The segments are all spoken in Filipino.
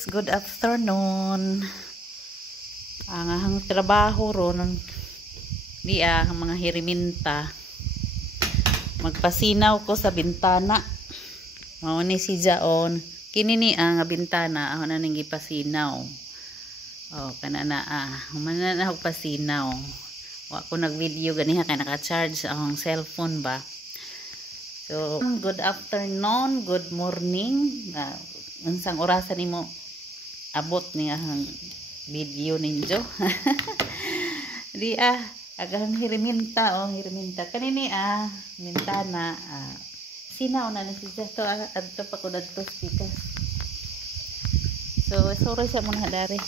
guys, good afternoon. Ang trabaho ron ang mga hiriminta. Magpasinaw ko sa bintana. Mao ni si Jaon. Kini ni ang bintana ako na ning gipasinaw. Oh, kana na humana na ako pasinaw. Wa ko nag-video ganiha kay naka-charge ang cellphone ba. So, good afternoon, good morning. Unsang orasan nimo abot ni ang video ninyo. Di agang hiriminta hiriminta kanini bintana sinaw na ni siya to adto pa ko dagto speaker. So, sorry sa muna dari.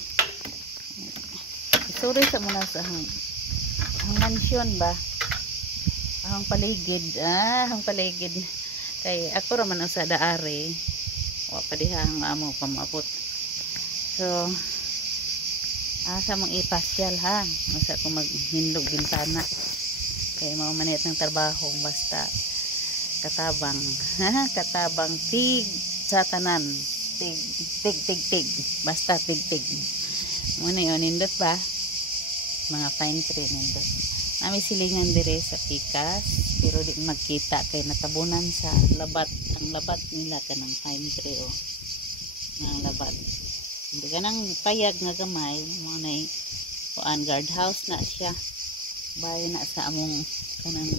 Sorry sa muna sa ang mansion ba. Ang paligid, ang paligid. Kay ako raman sa daari. Wa pa diha ang amo pamabot. So, asa mong ipasyal ha. Masa ko maghinlog bintana. Kay mao manit ng trabaho basta katabang. Katabang tig sa tanan. Tig. Basta tig. Muna yun, nindot ba? Mga pine tree nindot. Nami silingan dire sa pikas pero di magkita kay natabunan sa labat. Ang labat nila kanang pine tree ng labat. Hindi ka nang payag nga gamay mo na kuan guardhouse na siya. Bayo na sa among kanang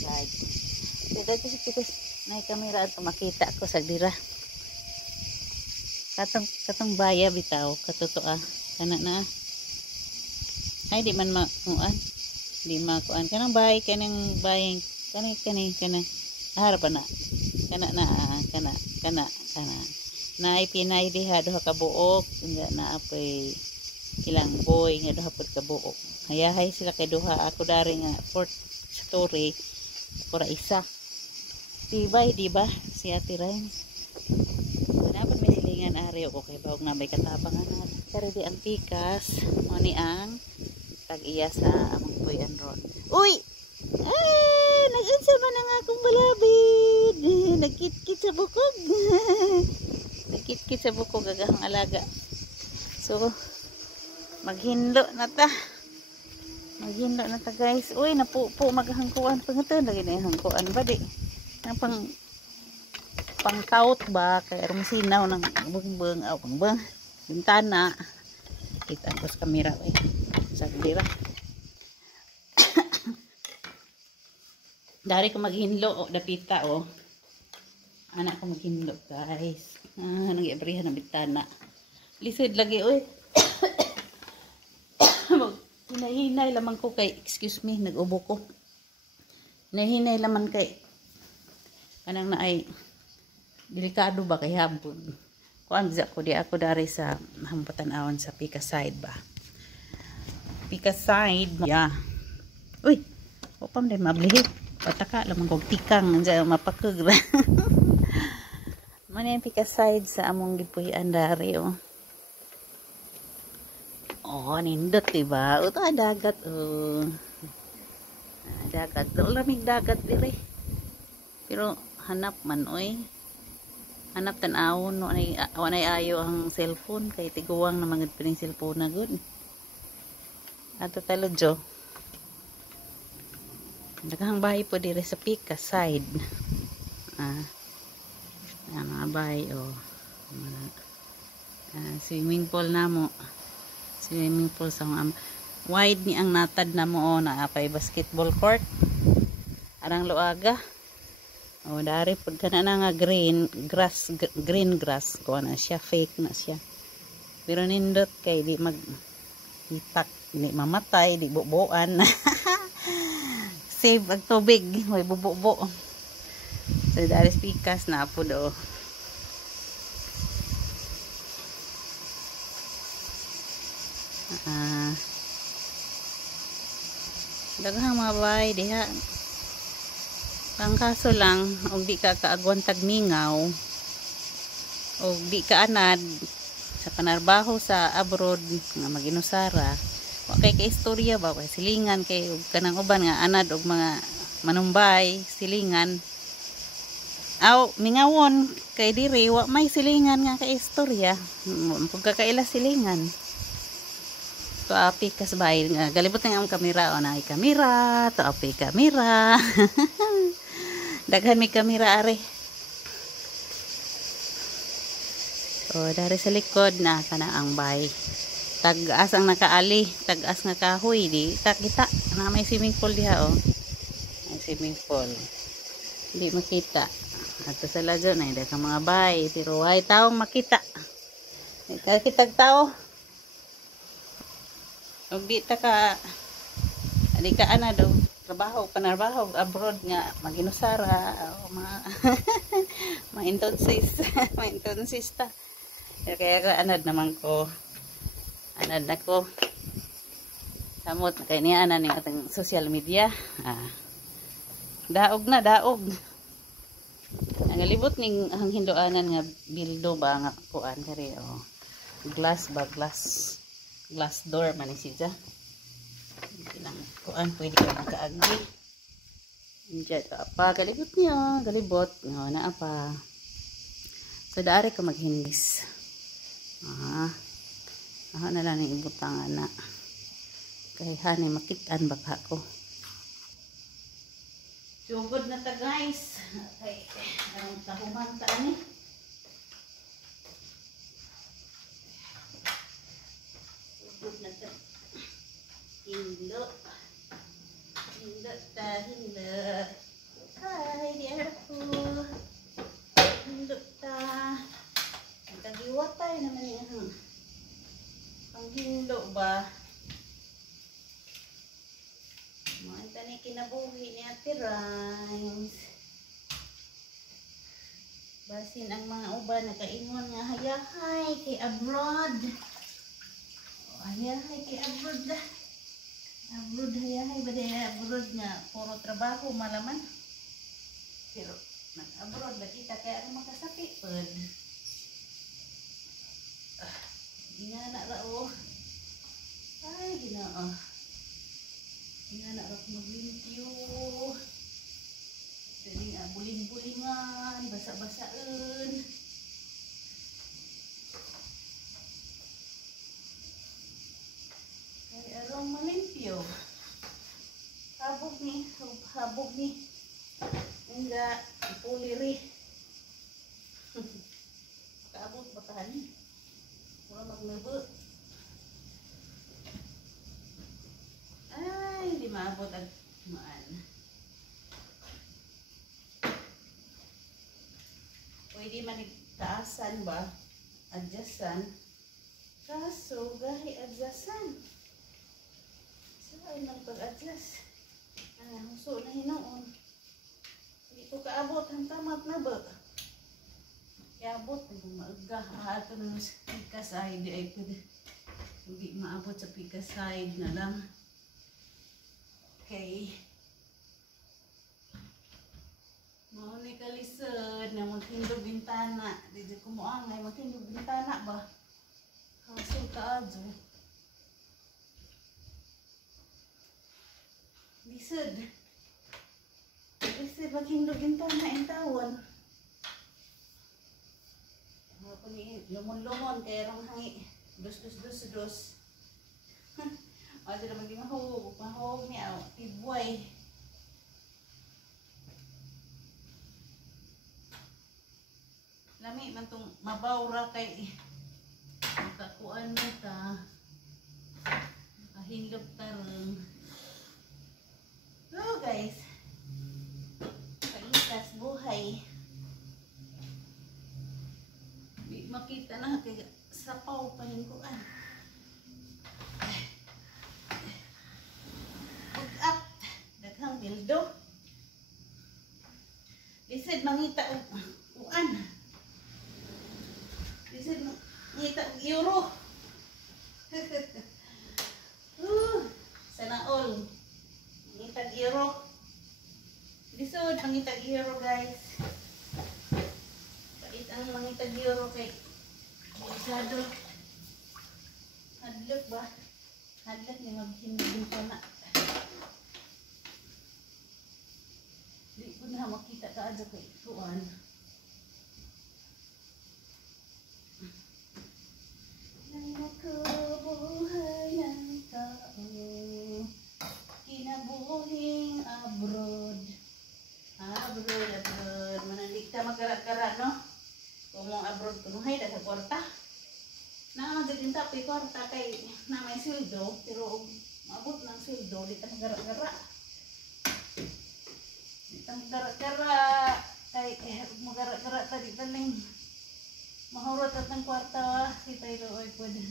guard. Dito si pikas na kamera at makita ko sa dira. Katong baya bitaw katutoa kana na. Ay di man makuan. Di makuan kanang bahay kanang bahay kani harap na kana na ipinay diha duha ka buok nga na apay ilang boy nga duha pud ka buok hayahay sila kay duha ako dari nga fourth story pura isa tibay di ba si Ate Rain dapat may silingan ari ko kay bawog na may katabangan na pero di ang pikas mo ni ang tag-iya sa among boy and ron. Uy! Nag-unsa man ang akong balabid. Nagkit-kit sa bukog. Nagkit-kit sa bukog agahang alaga. So, maghinlo na ta. Maghinlo na ta guys. Uy, napupo maghangkuan. Pangatun lagi na yung hangkuan ba di? Ang pang-kaut ba? Kaya rumisinaw ng beng-beng. Bintana. Kita ko sa kamera. Sagdira. Dari ko maghinlo dapita anak ko maghinlo guys nag-iabrihan ng bintana lisod lagi hinahinay lamang ko kay excuse me nag-ubo ko hinahinay lamang kay kanang na ay delikado ba kay hapon kuan ko di ako dari sa hampatan-awan sa Pika side ba Pika side. Yeah. Uy. Upam din mablihi. Pataka lamang kog tikang. Diyan mapakag. Mani yung Pika side sa among gipuy-an dari. Nindot diba? Ito dagat. Dagat. Lamig dagat dire. Pero hanap man hanap tan-awon. Wanay ayo ang cellphone. Kay tiguwang na mga pining cellphone na good. Ato talo jo. Daghang bahay po dire sa Pika side. Mga bahay swimming pool namo. Swimming pool sa wide ni ang natad namo na apay basketball court. Arang luaga. Dari pud kana na nga green grass ko na siya fake na siya. Pero nindot kay di itak di mamatay, di bubuan. Save ang tubig, may bububo. So, dari pikas na po do. Daghang mga bahay diha. Ang kaso lang, og di ka kaagwan tagmingaw, og di ka anad sa panarbaho sa abroad nga maginusara. Kay istorya ba kay silingan kay kanang uban nga anad og mga manumbay silingan Aw, mingawon kay diri wa may silingan nga ka istorya. Kung kakaila silingan. To api kas bahay nga galibot nga ang kamera o na ay kamera, to api kamera. Daghan may kamera are. O dari sa likod na kana ang bahay. Tag-as ang nakaali, tag-as nga kahoy di kita na may swimming pool diha o. May swimming pool. Hindi makita. Ato sa ladyo na hindi ka mga bahay pero ay taong makita. Kitag tao. Og di ta ka di ka ana do trabaho panarbaho abroad nga maginusara o ma-intonsist ta. Kaya ka anad naman ko. Anad na ko. Samot kay niya ana ning atong social media. Daog na daog. Nagalibot ning ang hinduanan nga bildo ba nga kuan kari o. Glass door man siya. Ilang kuan pwede ka makaagi. Diyan ka pa galibot niya, galibot no na apa. Sa daari ka maghindis. Ako na lang yung ibutangan na. Kaya hanay makitaan baka ko. Sugod na ta guys. Okay. Ang tahuman ta ani. Sugod na ta. Hindo. Hindo ta. Hindo. Hi dear po. Hindo ta. Nagkagiwatay naman yung ang hindo ba? Manta ni kinabuhi ni Ate Rhymes. Basin ang mga uban nakaingon nga hayahay kay abroad. Hayahay kay abroad. Abroad hayahay ba din abroad nga puro trabaho malaman. Pero nag-abroad lagi ta kaya ang makasakit pod. Inana ra o. Ay ginoo. Inana ra maglimpyo. Dali nga buling-bulingan, basa-basaan. Ay arong malimpyo. Habog ni. Enggak puliri. Kabot bakahan ni. Mura magnebo. Ay, di maabot ang maan. Pwede man taasan ba? Adjustan. Kaso, gahi adjustan. Saan man pag-adjust? Huso na hinoon. Hindi ko kaabot ang tamat na ba? Iabot kung maaga ato na sa pika side ay pwede hindi maabot sa pika side na lang. Okay. Mao ni kalisod na magtindog bintana. Dili ko mo angay magtindog bintana ba? Kaso kaadyo. Lisod. Lisod magtindog bintana in tawon. Lumon-lumon kaya rong hangi dos. O sila maging mahog niya tibuay. Lami man tong mabawra kay makakuan mo ta makahilog tarong. So guys, kaitas buhay. Makita na kay sapaw pa rin ko Pag-up daghang dildo. Lisod mangita uan. Lisod mangita og euro. Sana all. Mangita euro. Lisod mangita euro guys. Ang mga tag-euro kay masyado hadlok ba? Hadlok ni maghinugin pa na. Di ko na makita ka adyo kay tuan. abroad ko nuhay da sa kwarta. Na din tapi kwarta kay na may sildo pero maabot ng sildo di ta magara-gara. Di ta magara-gara kay magara-gara ta di ta ning mahurot at ng kwarta kita ito ay pwede.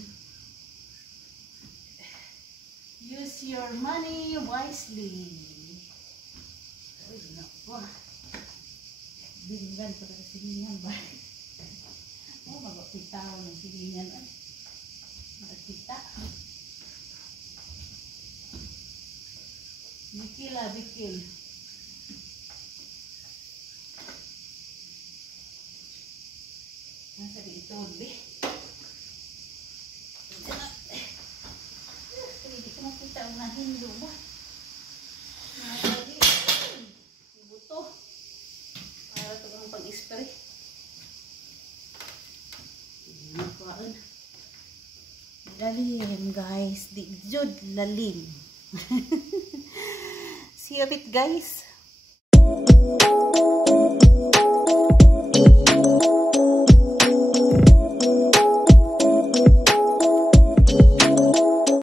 Use your money wisely. Uy, naku. Bingan pa rin silingan ba? Oh, mag-pitaw ng silingan. Mag-pita. Bikil ah, bikil. Nasa dito, be. Hindi ko makita ang nahindo ba? Nasa dito. Ibuto. Para ito ang pag-spray. Nakuhaan. Lalim guys. Di jud lalim. See you a bit guys.